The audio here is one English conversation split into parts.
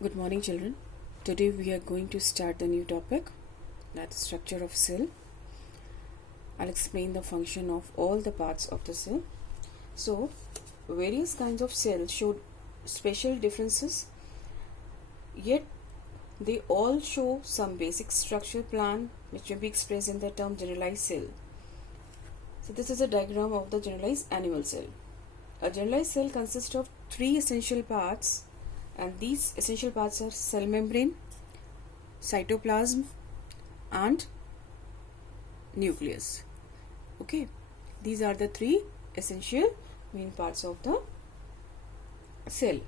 Good morning, children. Today we are going to start the new topic, that is structure of cell. I'll explain the function of all the parts of the cell. So, various kinds of cells show special differences, yet they all show some basic structure plan which may be expressed in the term generalized cell. So, this is a diagram of the generalized animal cell. A generalized cell consists of three essential parts, and these essential parts are cell membrane, cytoplasm, and nucleus. Okay, these are the three essential main parts of the cell.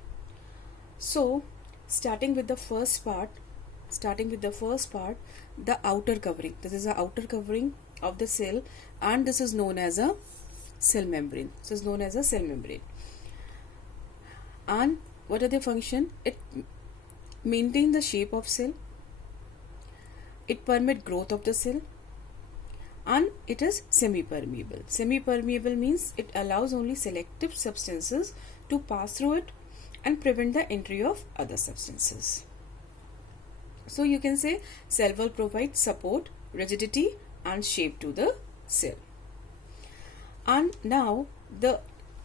So, starting with the first part, the outer covering. This is the outer covering of the cell, and this is known as a cell membrane. And what are the function? It maintains the shape of cell, it permits growth of the cell, and it is semi-permeable. Semi-permeable means it allows only selective substances to pass through it and prevent the entry of other substances. So you can say cell wall provides support, rigidity and shape to the cell. And now the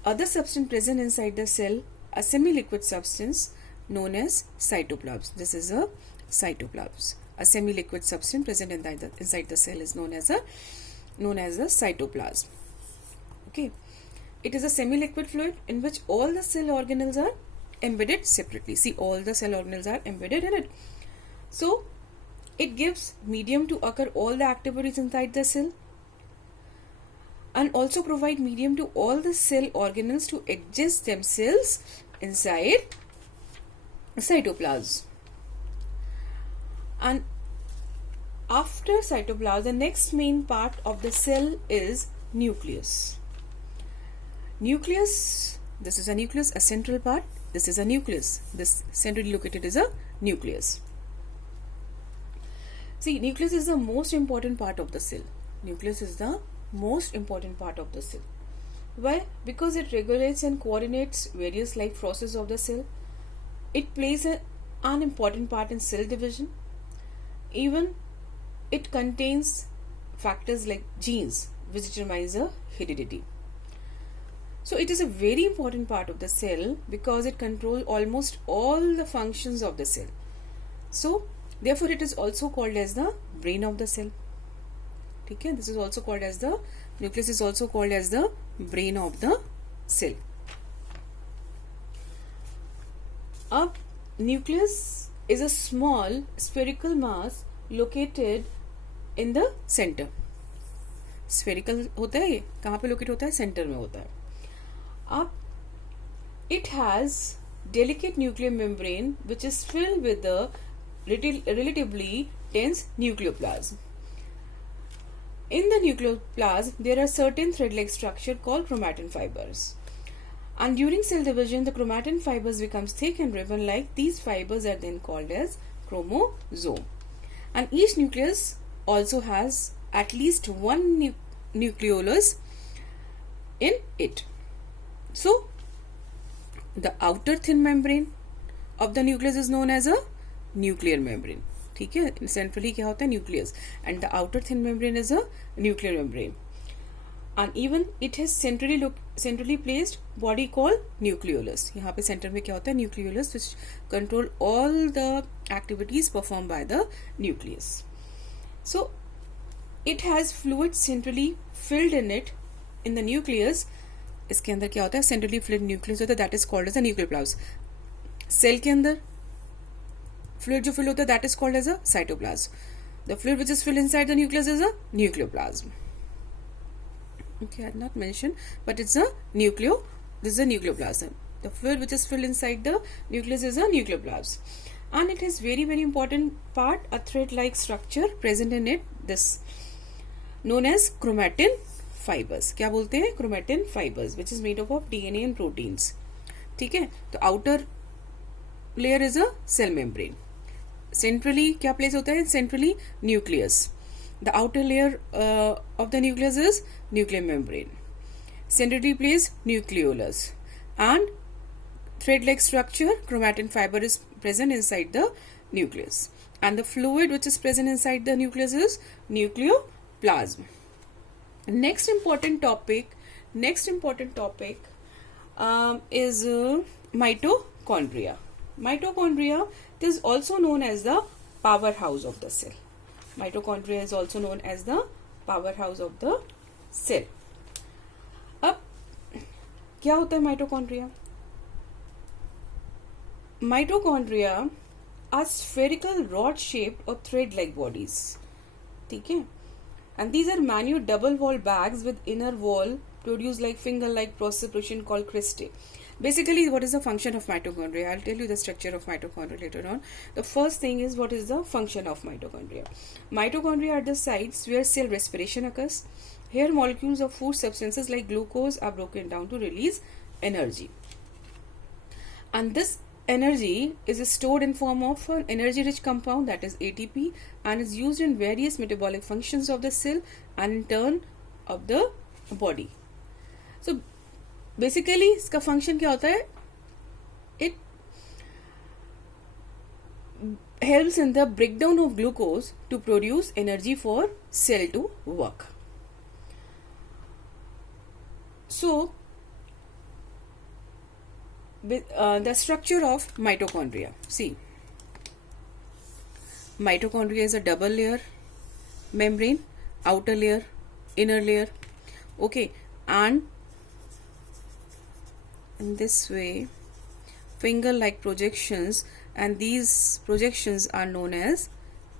other substance present inside the cell, a semi-liquid substance known as cytoplasm. This is a cytoplasm. A semi-liquid substance present inside the cell is known as a cytoplasm. Okay, it is a semi-liquid fluid in which all the cell organelles are embedded separately. See, all the cell organelles are embedded in it. So it gives medium to occur all the activities inside the cell, and also provide medium to all the cell organelles to adjust themselves inside cytoplasm. And after cytoplasm, the next main part of the cell is nucleus. Nucleus, this is a nucleus, a central part. This is a nucleus. This centrally located is a nucleus. See, nucleus is the most important part of the cell. Nucleus is the most important part of the cell. Why? Because it regulates and coordinates various life processes of the cell. It plays an important part in cell division. Even it contains factors like genes which determines the heredity. So it is a very important part of the cell because it controls almost all the functions of the cell. So therefore it is also called as the brain of the cell. Okay, this is also called as the nucleus is also called as the brain of the cell. A nucleus is a small spherical mass located in the center. Spherical होता है ये कहाँ पे locate होता है? Centre में होता है. अब it has delicate nuclear membrane which is filled with the relatively dense nucleoplasm. In the nucleoplasm, there are certain thread-like structure called chromatin fibers. And during cell division, the chromatin fibers becomes thick and ribbon-like. These fibers are then called as chromosome. And each nucleus also has at least one nucleolus in it. So, the outer thin membrane of the nucleus is known as a nuclear membrane. ठीक है, centrally क्या होता है? Nucleus. And the outer thin membrane is a nuclear membrane. And even it has centrally placed body called nucleolus. यहाँ पे centre में क्या होता है? Nucleolus which control all the activities perform by the nucleus. So it has fluid centrally filled in it in the nucleus. इसके अंदर क्या होता है? सेंट्रली फिल्ड न्यूक्लियस होता है, that is called as a nucleoplasm. Cell के अंदर fluid जो फिल होता है, that is called as a cytoplasm. The fluid which is filled inside the nucleus is a nucleoplasm. Okay, I had not mentioned, but this is a nucleoplasm. The fluid which is filled inside the nucleus is a nucleoplasm. And it has very, very important part, a thread-like structure present in it, this known as chromatin fibers. क्या बोलते हैं? Chromatin fibers, which is made up of DNA and proteins. ठीक है, तो outer layer is a cell membrane. Centrally क्या place होता है? Centrally nucleus. The outer layer of the nucleus is nuclear membrane. Centrally placed nucleolus. And thread-like structure, chromatin fiber is present inside the nucleus, and the fluid which is present inside the nucleus is nucleoplasm. Next important topic is mitochondria. Mitochondria is also known as the powerhouse of the cell. Mitochondria is also known as the powerhouse of the cell. अब क्या होता है mitochondria? Mitochondria are spherical rod-shaped or thread-like bodies. ठीक है? And these are minute double-walled bags with inner wall produced like finger-like process called cristae. Basically, what is the function of mitochondria? I'll tell you the structure of mitochondria later on. The first thing is, what is the function of mitochondria? Mitochondria are the sites where cell respiration occurs. Here, molecules of food substances like glucose are broken down to release energy. And this energy is stored in form of an energy-rich compound, that is ATP, and is used in various metabolic functions of the cell and in turn of the body. So basically इसका function क्या होता है? It helps in the breakdown of glucose to produce energy for cell to work. So the structure of mitochondria. See, mitochondria is a double layer membrane, outer layer, inner layer. Okay, and in this way, finger-like projections, and these projections are known as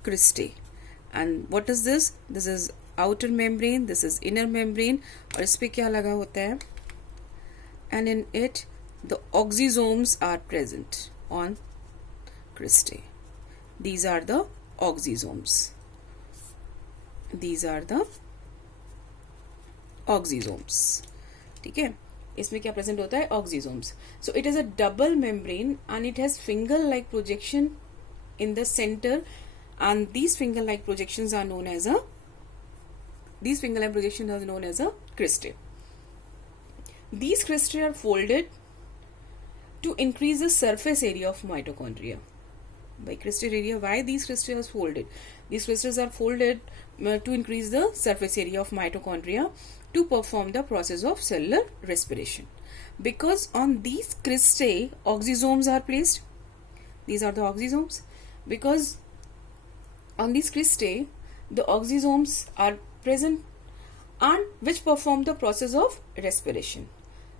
cristae. And what is this? This is outer membrane, this is inner membrane, और इस पे क्या लगा होता है? And in it, the oxysomes are present on cristae. These are the oxysomes. These are the oxysomes. ठीक है? इसमें क्या present होता है? Oxysomes. So it is a double membrane and it has finger-like projection in the center, and these finger-like projections are known as a cristae. These cristae are folded to increase the surface area of mitochondria. By cristae area, why these cristae are folded? These cristae are folded to increase the surface area of mitochondria to perform the process of cellular respiration. Because on these cristae, oxysomes are placed. These are the oxysomes. Because on these cristae, the oxysomes are present and which perform the process of respiration.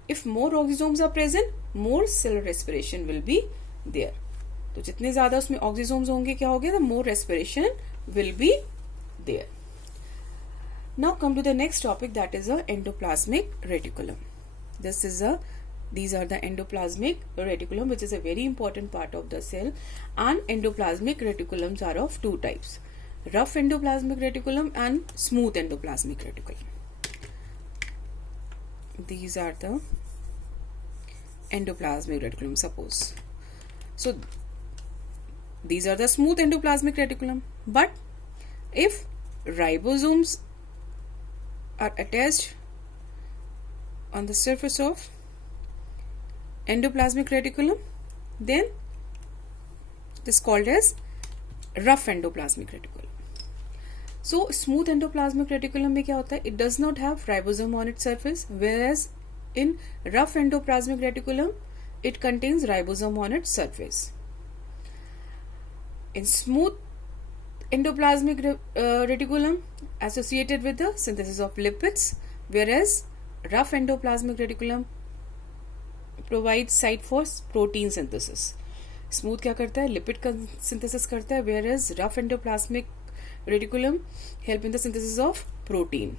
If more oxysomes are present, more cell respiration will be there. तो जितने ज़्यादा उसमें oxysomes होंगे क्या होगा? The more respiration will be there. Now come to the next topic, that is a endoplasmic reticulum. These are the endoplasmic reticulum, which is a very important part of the cell. And endoplasmic reticulums are of two types: rough endoplasmic reticulum and smooth endoplasmic reticulum. These are the endoplasmic reticulum, suppose. So these are the smooth endoplasmic reticulum. But if ribosomes are attached on the surface of endoplasmic reticulum, then it is called as rough endoplasmic reticulum. So smooth endoplasmic reticulum में क्या होता है? It does not have ribosome on its surface, whereas in rough endoplasmic reticulum it contains ribosome on its surface. In smooth endoplasmic reticulum associated with the synthesis of lipids, whereas rough endoplasmic reticulum provides site for protein synthesis. Smooth क्या करता है? Lipid का synthesis करता है, whereas rough endoplasmic reticulum help in the synthesis of protein.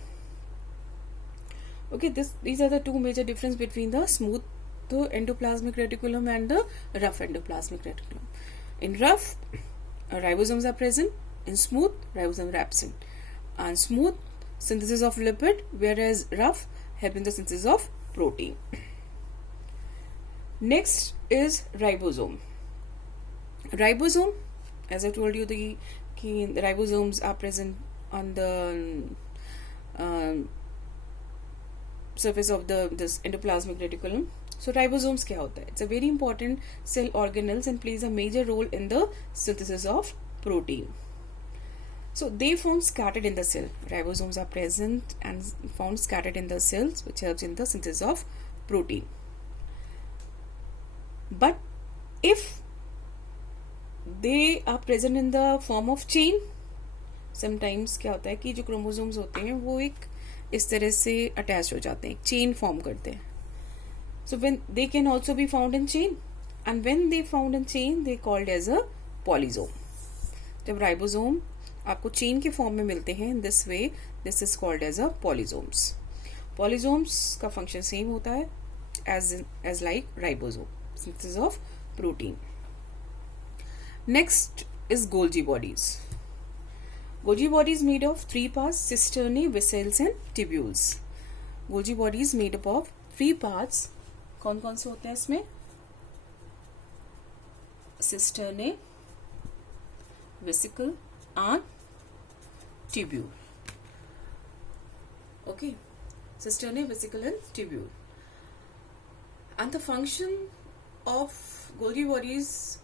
Okay, these are the two major difference between the smooth endoplasmic reticulum and the rough endoplasmic reticulum. In rough, ribosomes are present. In smooth, ribosomes are absent. And smooth, synthesis of lipid, whereas rough, help in the synthesis of protein. Next is ribosome. Ribosome, as I told you, the ribosomes are present on the surface of this endoplasmic reticulum, So ribosomes क्या होता है? It's a very important cell organelles and plays a major role in the synthesis of protein. So they found scattered in the cell. Ribosomes are present and found scattered in the cells, which helps in the synthesis of protein. But if they are present in the form of chain, sometimes क्या होता है कि जो chromosomes होते हैं वो एक इस तरह से अटैच हो जाते हैं, चेन फॉर्म करते हैं. So when they can also be found in chain, and when they found in chain, they called as a polysome. जब राइबोसोम आपको चेन के फॉर्म में मिलते हैं in this way, this is called as a polysomes. Polysomes का function same होता है as like ribosome, synthesis of protein. Next is Golgi bodies. Golgi bodies made of three parts: cisternae, vessels and tubules. Golgi bodies made up of three parts. कौन कौन से होते हैं इसमें? Cisternae, vesicle and tubule. Okay, cisternae, vesicle and tubule. And the function of Golgi bodies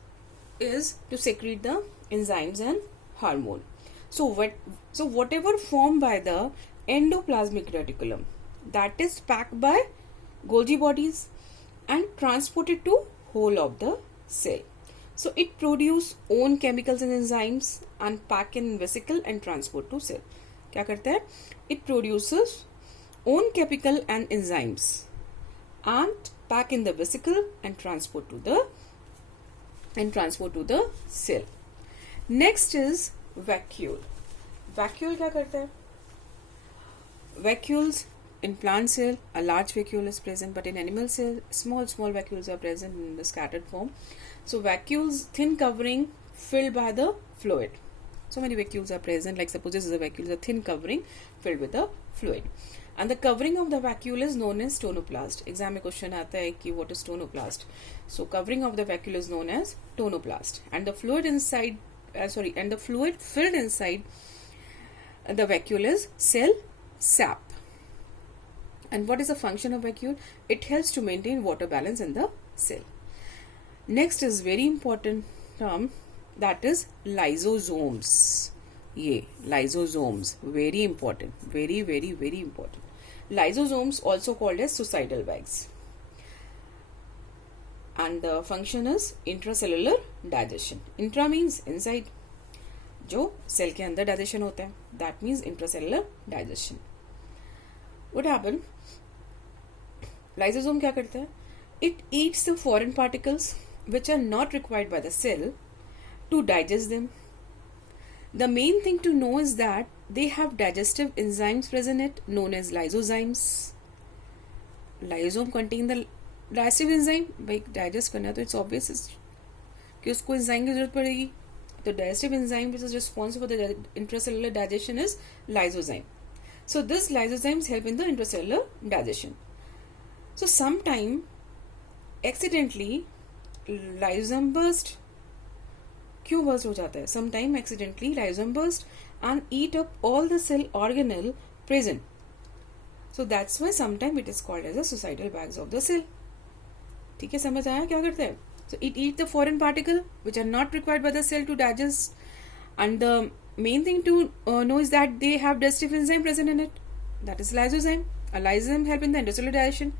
is to secrete the enzymes and hormone. So whatever formed by the endoplasmic reticulum, that is packed by Golgi bodies and transported to whole of the cell. So it produce own chemicals and enzymes and pack in vesicle and transport to cell. क्या करता है? It produces own chemical and enzymes and pack in the vesicle and transport to the cell. Next is vacuole. Vacuole क्या करता है? Vacuoles in plant cell, a large vacuole is present, but in animal cell, small vacuoles are present in the scattered form. So vacuoles, thin covering filled by the fluid. So many vacuoles are present, like suppose this is a vacuole, a thin covering filled with the fluid. And the covering of the vacuole is known as tonoplast. Exam में question आता है कि what is tonoplast? So covering of the vacuole is known as tonoplast. And the fluid inside, and the fluid filled inside the vacuole is cell sap. And what is the function of vacuole? It helps to maintain water balance in the cell. Next is very important term, that is lysosomes. ये lysosomes, very important, very important. Lysosomes also called as suicidal bags. And the function is intracellular digestion. Intra means inside. जो cell के अंदर digestion होता है, that means intracellular digestion. What happened? Lysosome क्या करता है? It eats the foreign particles which are not required by the cell to digest them. The main thing to know is that they have digestive enzymes present in it, known as lysozymes. Lysosome contain the digestive enzyme. भाई digest करना है तो it's obvious कि उसको enzyme की जरूरत पड़ेगी. The digestive enzyme which is responsible for the intracellular digestion is lysozyme. So this lysozymes help in the intracellular digestion. So sometime accidentally lysosome burst. क्यों burst हो जाता है? Sometime accidentally lysosome burst and eat up all the cell organelle present. So that's why sometime it is called as a suicidal bags of the cell. ठीक है, समझ आया क्या करते हैं? So it eat the foreign particle which are not required by the cell to digest, and the main thing to know is that they have digestive enzyme present in it, that is lysozyme. A lysosome help in the intracellular digestion,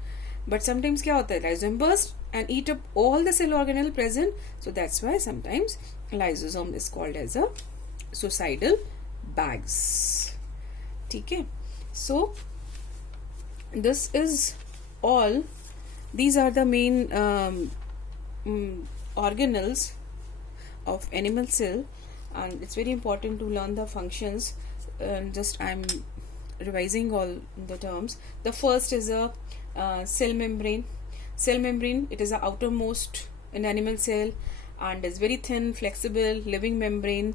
but sometimes क्या होता है? Lysosome burst and eat up all the cell organelle present, so that's why sometimes lysosome is called as a suicidal bags. ठीक है, so this is all. These are the main organelles of animal cell, and it's very important to learn the functions. Just I'm revising all the terms. The first is a cell membrane. Cell membrane, it is the outermost in animal cell, and is very thin, flexible, living membrane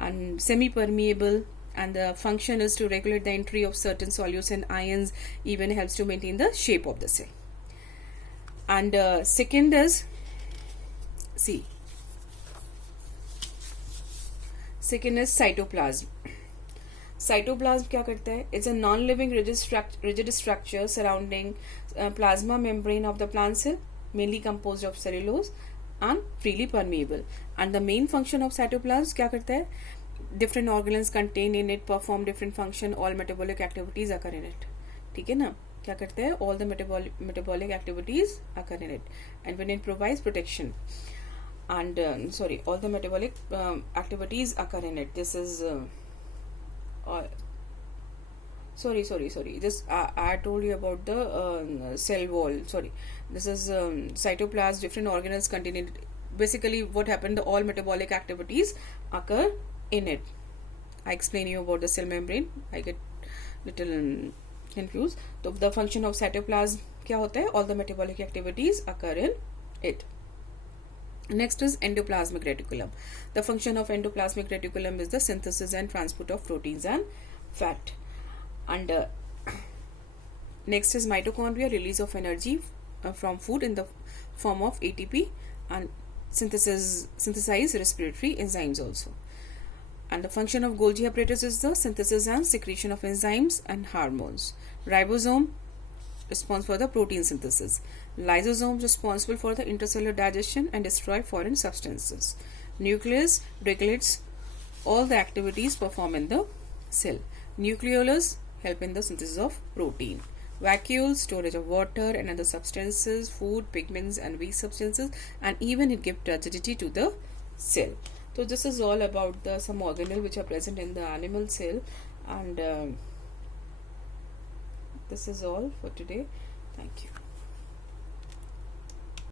and semi-permeable, and the function is to regulate the entry of certain solutes and ions, even helps to maintain the shape of the cell. And second is second is cytoplasm. Cytoplasm क्या करता है? It's a non living rigid structure surrounding plasma membrane of the plant cell, mainly composed of cellulose and freely permeable. And the main function of cytoplasm क्या करता है? Different organelles contained in it perform different function. All metabolic activities occur in it. ठीक है ना? क्या करता है? All the metabolic activities occur in it, and when it provides protection. And all the metabolic activities occur in it. This is sorry, just I told you about the cell wall. Sorry, this is cytoplasm, different organelles contained in it. Basically what happened, the all metabolic activities occur in it. I explain you about the cell membrane, I get little confused. So the function of cytoplasm क्या होता है? All the metabolic activities occur in it. Next is endoplasmic reticulum. The function of endoplasmic reticulum is the synthesis and transport of proteins and fat. And next is mitochondria, release of energy from food in the form of ATP, and synthesize respiratory enzymes also. And the function of Golgi apparatus is the synthesis and secretion of enzymes and hormones. Ribosome responsible for the protein synthesis. Lysosome responsible for the intercellular digestion and destroy foreign substances. Nucleus regulates all the activities performed in the cell. Nucleolus help in the synthesis of protein. Vacuoles, storage of water and other substances, food, pigments and waste substances, and even it gives turgidity to the cell. So this is all about the some organelles which are present in the animal cell, and this is all for today. Thank you.